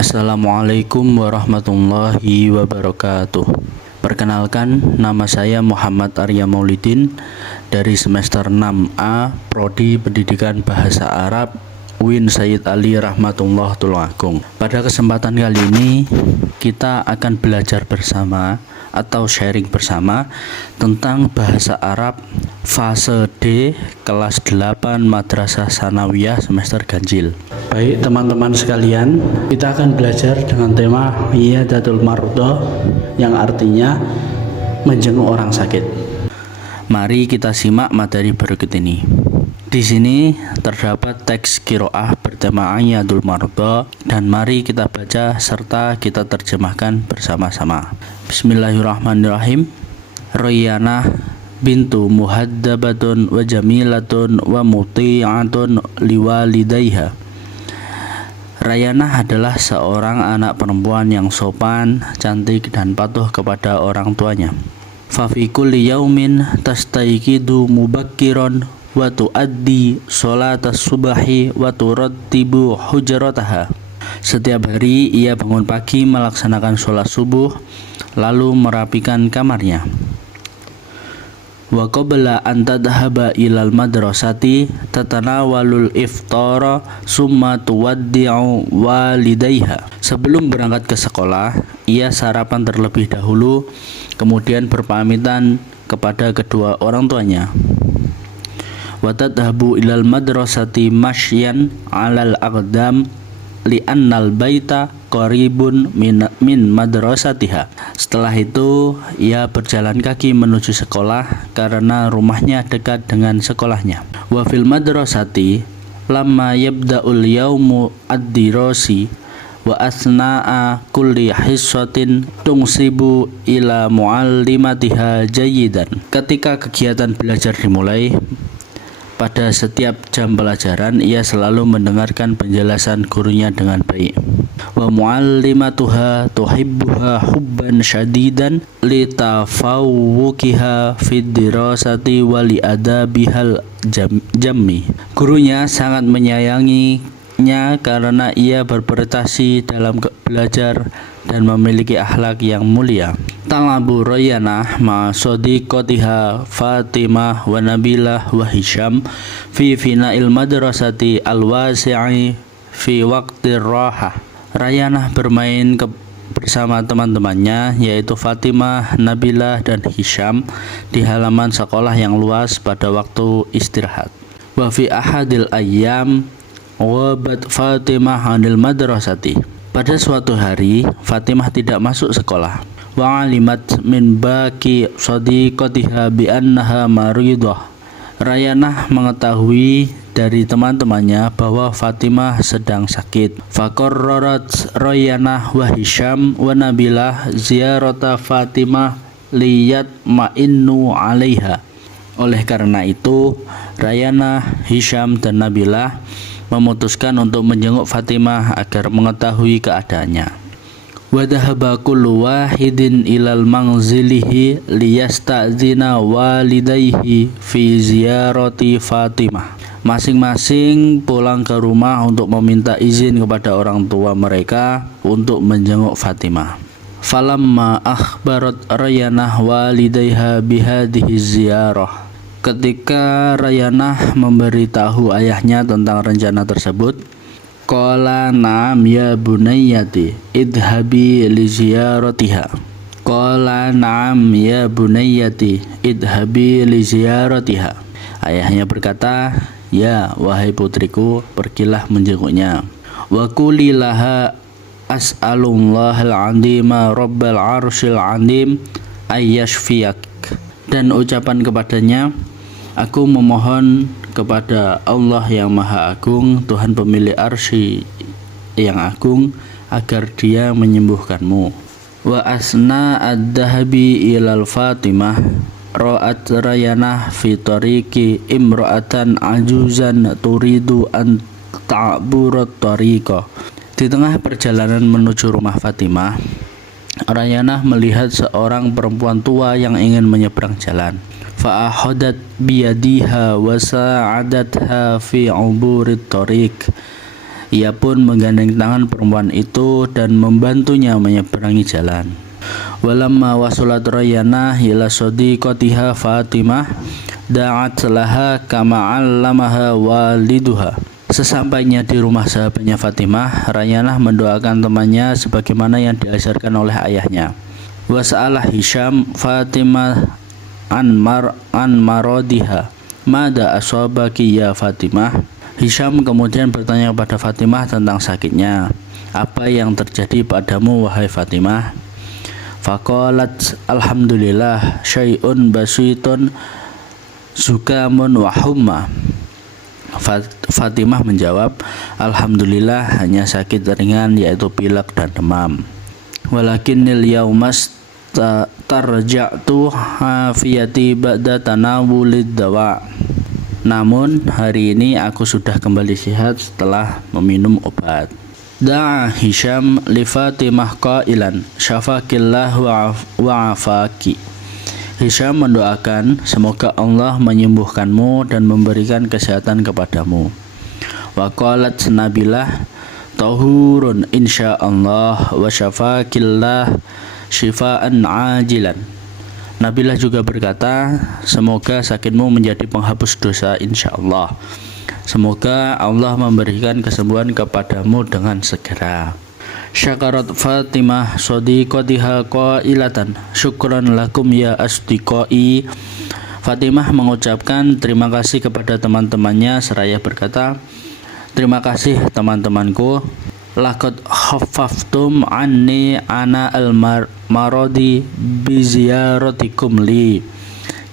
Assalamualaikum warahmatullahi wabarakatuh. Perkenalkan, nama saya Muhammad Arya Maulidin dari semester 6A Prodi Pendidikan Bahasa Arab UIN Sayyid Ali Rahmatullah Tulungagung. Pada kesempatan kali ini kita akan belajar bersama atau sharing bersama tentang bahasa Arab fase D kelas 8 Madrasah Sanawiyah semester ganjil. Baik teman-teman sekalian, kita akan belajar dengan tema Iyadatul Marudha yang artinya menjenguk orang sakit. Mari kita simak materi berikut ini. Di sini terdapat teks qiraah bertema Iyadatul Marudha dan mari kita baca serta kita terjemahkan bersama-sama. Bismillahirrahmanirrahim. Rayyanah bintu muhaddabatun wa jamilatun wa muti'atun liwalidayha. Rayyanah adalah seorang anak perempuan yang sopan, cantik dan patuh kepada orang tuanya. Fa fi kulli yaumin tastayqidu mubakkiran wa tuaddi sholatas subahi wa turattibu hujrataha. Setiap hari ia bangun pagi melaksanakan sholat subuh lalu merapikan kamarnya. Wa qabla an tadhhaba ilal madrasati tatanawalul iftara summa tuwaddi'u walidayha. Sebelum berangkat ke sekolah, ia sarapan terlebih dahulu, kemudian berpamitan kepada kedua orang tuanya. Wa tadhhabu ilal madrasati mashyan 'alal aqdam li'annal baita qaribun min madrasatiha. Setelah itu ia berjalan kaki menuju sekolah karena rumahnya dekat dengan sekolahnya. Wa fil madrasati lamma yabda'ul yaumu ad-dirasi wa asna'a kulli hissatin tungsibu ila muallimatiha jayyidan. Ketika kegiatan belajar dimulai, pada setiap jam pelajaran ia selalu mendengarkan penjelasan gurunya dengan baik. Wa muallimatuha tuhibbuha hubban syadidan litafawwukiha fid dirasati wa li adabihal jammi. Gurunya sangat menyayanginya karena ia berprestasi dalam belajar dan memiliki akhlak yang mulia. Talabu Rayyanah ma sadiqatiha Fatimah wa Nabilah wa Hisham fi fina'il madrasati al-wasi'i fi waqtir rahah. Rayyanah bermain bersama teman-temannya yaitu Fatimah, Nabilah dan Hisham di halaman sekolah yang luas pada waktu istirahat. Wa fi ahadil ayyam wabat Fatimah 'anil madrasati. Pada suatu hari Fatimah tidak masuk sekolah. Wa alimat min baki sadiqatiha bi annaha maridah. Rayyanah mengetahui dari teman-temannya bahwa Fatimah sedang sakit. Faqarrarat Rayyanah wa Hisham wa Nabilah ziyarata Fatimah liyat ma'innu 'alaiha. Oleh karena itu, Rayyanah, Hisham dan Nabilah memutuskan untuk menjenguk Fatimah agar mengetahui keadaannya. Wa dhahaba kullu wahidin ilal manzilihi liyasta'dzina walidayhi fi ziyarati Fatimah. Masing-masing pulang ke rumah untuk meminta izin kepada orang tua mereka untuk menjenguk Fatimah. Falamma akhbarat Rayyanah walidayha bihadhihi ziyarah. Ketika Rayyanah memberitahu ayahnya tentang rencana tersebut, qala na'am ya bunayyati idhabi li ziyaratiha. Qala na'am ya bunayyati idhabi li ziyaratiha. Ayahnya berkata, "Ya, wahai putriku, pergilah menjenguknya." Wa quli laha as'alullahal 'azima rabbal 'arsyil 'azim ayyashfiyak. Dan ucapan kepadanya, aku memohon kepada Allah yang Maha Agung, Tuhan pemilik arsy yang agung, agar Dia menyembuhkanmu. Wa asna ad-dhahabi ilal Fatimah ra'at Rayyanah fi tariqi imra'atan ajuzan turidu an ta'burat tariqa. Di tengah perjalanan menuju rumah Fatimah, Rayyanah melihat seorang perempuan tua yang ingin menyeberang jalan. Fa'ahadat biyadiha wa sa'adatha fi 'uburit thariq. Ia pun menggandeng tangan perempuan itu dan membantunya menyeberangi jalan. Walamma wasulat Rayanah ila sadiqatiha Fatimah da'at laha kama 'allamaha waliduha. Sesampainya di rumah sahabatnya Fatimah, Rayanah mendoakan temannya sebagaimana yang diajarkan oleh ayahnya. Wasa'alah Hisham Fatimah an marodiha mada asabaki ya Fatimah. Hisham kemudian bertanya kepada Fatimah tentang sakitnya. Apa yang terjadi padamu wahai Fatimah? Faqalat alhamdulillah syai'un basitun zukamun wa humma. Fatimah menjawab, alhamdulillah hanya sakit ringan yaitu pilek dan demam. Walakinnil yaumas tarja'tu hafiyati ba'da tanawulid dawa. Namun hari ini aku sudah kembali sehat setelah meminum obat. Da'a Hisham li Fatimah qailan syafakillah wa'afaki. Hisham mendoakan semoga Allah menyembuhkanmu dan memberikan kesehatan kepadamu. Wa qalat Nabilah tahurun insyaallah wa syafakillah syifaan ajilan. Nabilah juga berkata, semoga sakitmu menjadi penghapus dosa insyaallah. Semoga Allah memberikan kesembuhan kepadamu dengan segera. Syakarat Fatimah sadiqatiha qailatan syukran lakum ya asdiqai. Fatimah mengucapkan terima kasih kepada teman-temannya seraya berkata, terima kasih teman-temanku. Laqad khaffaftum anni ana al-maradi bi ziyaratikum li.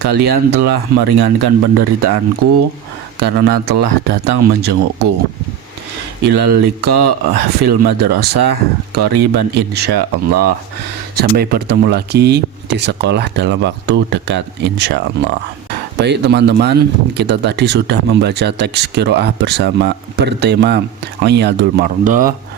Kalian telah meringankan penderitaanku karena telah datang menjengukku. Ilal liqa fil madrasah qariban insyaallah. Sampai bertemu lagi di sekolah dalam waktu dekat insyaallah. Baik teman-teman, kita tadi sudah membaca teks qiraah bertema Iyadul Marda.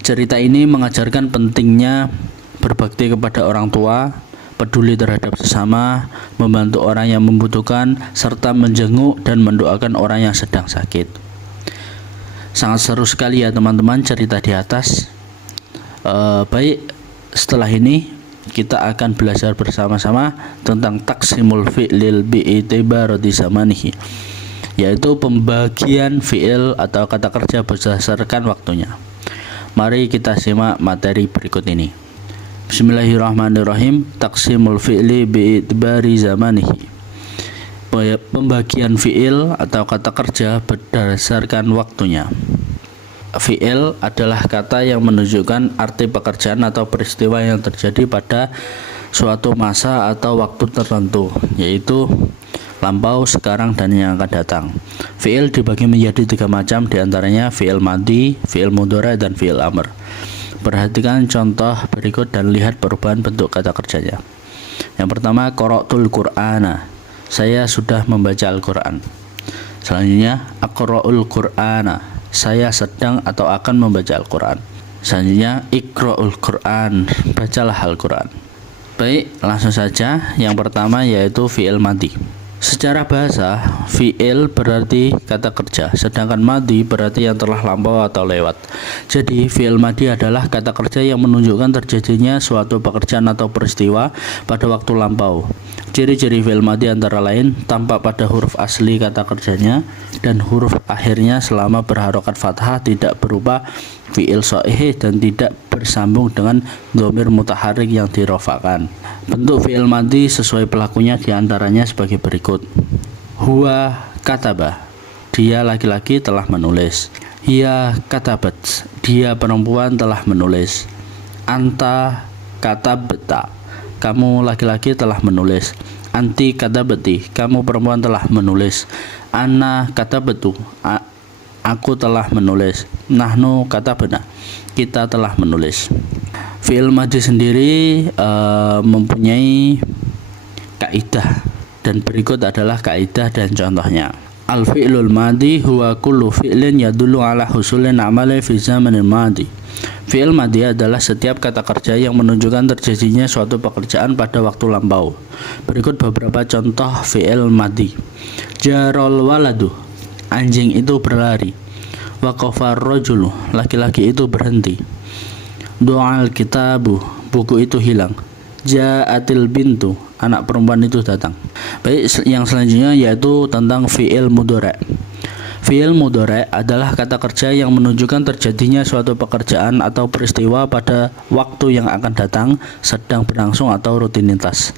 Cerita ini mengajarkan pentingnya berbakti kepada orang tua, peduli terhadap sesama, membantu orang yang membutuhkan, serta menjenguk dan mendoakan orang yang sedang sakit. Sangat seru sekali ya teman-teman cerita di atas. Baik, setelah ini kita akan belajar bersama-sama tentang taksimul fi'lil bi'itibarati zamanihi, yaitu pembagian fi'il atau kata kerja berdasarkan waktunya. Mari kita simak materi berikut ini. Bismillahirrahmanirrahim. Taksimul fi'li bi'itibari zamanihi. Pembagian fi'il atau kata kerja berdasarkan waktunya. Fi'il adalah kata yang menunjukkan arti pekerjaan atau peristiwa yang terjadi pada suatu masa atau waktu tertentu, yaitu lampau, sekarang, dan yang akan datang. Fi'il dibagi menjadi 3 macam, diantaranya fi'il madhi, fi'il mudhari, dan fi'il amr. Perhatikan contoh berikut dan lihat perubahan bentuk kata kerjanya. Yang pertama, qara'tul Qur'ana. Saya sudah membaca Al-Quran. Selanjutnya, aqra'ul Qur'ana. Saya sedang atau akan membaca Al-Quran. Selanjutnya, iqra'ul Qur'an. Bacalah Al-Quran. Baik, langsung saja. Yang pertama yaitu fi'il madhi. Secara bahasa, fi'il berarti kata kerja, sedangkan madhi berarti yang telah lampau atau lewat. Jadi, fi'il madhi adalah kata kerja yang menunjukkan terjadinya suatu pekerjaan atau peristiwa pada waktu lampau. Ciri-ciri fi'il madhi antara lain tampak pada huruf asli kata kerjanya dan huruf akhirnya selama berharokat fathah tidak berupa fi'il shahih dan tidak bersambung dengan dhamir mutaharrik yang dirofakan. Bentuk fi'il madhi sesuai pelakunya diantaranya sebagai berikut. Huwa kataba, dia laki-laki telah menulis. Hiya katabat, dia perempuan telah menulis. Anta katabta, kamu laki-laki telah menulis. Anti katabati, kamu perempuan telah menulis. Ana katabtu, aku telah menulis. Nahnu katabna, kita telah menulis. Fi'il madhi sendiri mempunyai kaidah dan berikut adalah kaidah dan contohnya. Al-fi'lul madhi huwa kullu fi'lin yadullu ala husulin amali fi zamanil madhi. Fi'il madhi adalah setiap kata kerja yang menunjukkan terjadinya suatu pekerjaan pada waktu lampau. Berikut beberapa contoh fi'il madhi. Jarol waladu, anjing itu berlari. Waqafar rajulu, laki-laki itu berhenti. Du'al kitabu, buku itu hilang. Ja'atil bintu, anak perempuan itu datang. Baik, yang selanjutnya yaitu tentang fi'il mudhari'. Fi'il mudhari' adalah kata kerja yang menunjukkan terjadinya suatu pekerjaan atau peristiwa pada waktu yang akan datang, sedang berlangsung atau rutinitas.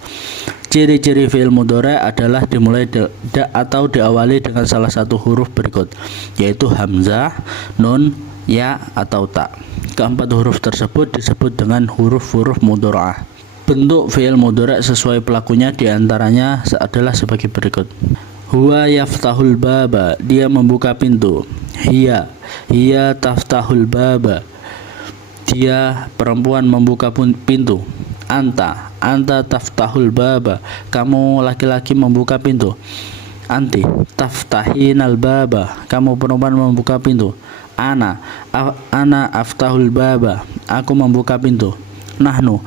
Ciri-ciri fi'il mudhari' adalah dimulai atau diawali dengan salah satu huruf berikut, yaitu hamzah, nun, ya, atau ta. Keempat huruf tersebut disebut dengan huruf-huruf mudhari'ah. Bentuk fi'il mudhari' sesuai pelakunya diantaranya adalah sebagai berikut. Huwa yaftahul baba, dia membuka pintu. Hiya taftahul baba, dia perempuan membuka pintu. Anta taftahul baba, kamu laki-laki membuka pintu. Anti taftahinal baba, kamu perempuan membuka pintu. Ana aftahul baba, aku membuka pintu. Nahnu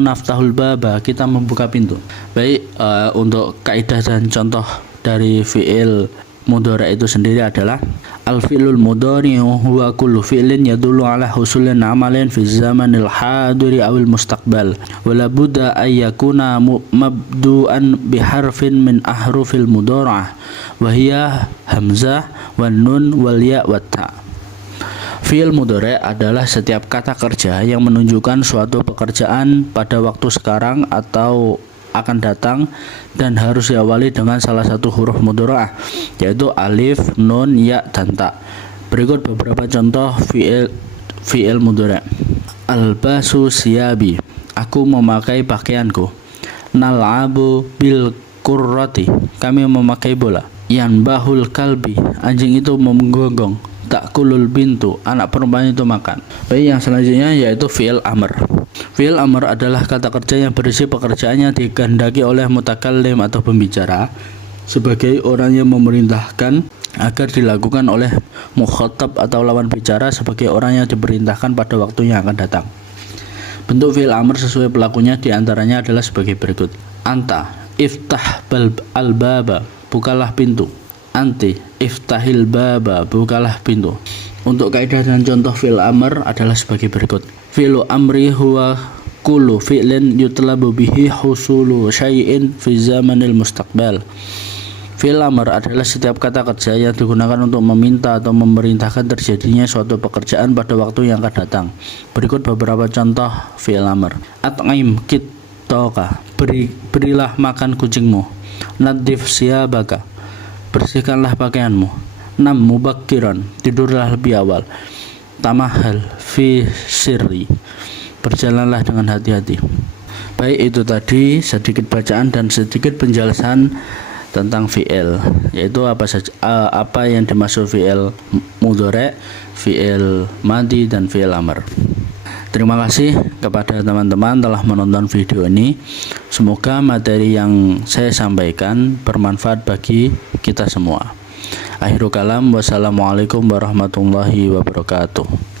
naftahul baba, kita membuka pintu. Baik, untuk kaidah dan contoh dari fi'il mudhari' itu sendiri adalah al-fi'lul mudhari' huwa kullu fi'lin yadullu ala husulin amalin fi zamanil hadiri awil mustaqbal wala budda ay yakuna mabdu'an biharfin min ahrufil mudhari'ah wa hiya hamzah wan nun wal ya wat ta. Fi'il mudhari' adalah setiap kata kerja yang menunjukkan suatu pekerjaan pada waktu sekarang atau akan datang dan harus diawali dengan salah satu huruf mudhari'ah, yaitu alif, nun, ya, dan ta. Berikut beberapa contoh fi'il mudhari'. Albasu siyabi, aku memakai pakaianku. Nal'abu bil qurrati, kami memakai bola. Yanbahul kalbi, anjing itu menggonggong. Takulul bintu, anak perempuan itu makan. Baik, yang selanjutnya yaitu fi'il amr. Fi'il amr adalah kata kerja yang berisi pekerjaan yang dikehendaki oleh mutakallim atau pembicara sebagai orang yang memerintahkan agar dilakukan oleh mukhatab atau lawan bicara sebagai orang yang diperintahkan pada waktu yang akan datang. Bentuk fi'il amr sesuai pelakunya diantaranya adalah sebagai berikut. Anta iftah al-baba, bukalah pintu. Anti iftahil baba, bukalah pintu. Untuk kaidah dan contoh fi'il amr adalah sebagai berikut. Fi'lu amri huwa kullu fi'lin yutlabu bihi husulu syai'in fi zamanil mustaqbal. Fi'il amr adalah setiap kata kerja yang digunakan untuk meminta atau memerintahkan terjadinya suatu pekerjaan pada waktu yang akan datang. Berikut beberapa contoh fi'il amr. At'im kittoka, berilah makan kucingmu. Nadif siyabaka, bersihkanlah pakaianmu. Nam mubakkiran, tidurlah lebih awal. Tamahal fi sirri, berjalanlah dengan hati-hati. Baik, itu tadi sedikit bacaan dan sedikit penjelasan tentang fi'il, yaitu apa yang dimaksud fi'il mudhari', fi'il madi, dan fi'il amr. Terima kasih kepada teman-teman telah menonton video ini. Semoga materi yang saya sampaikan bermanfaat bagi kita semua. Akhirul kalam, wassalamualaikum warahmatullahi wabarakatuh.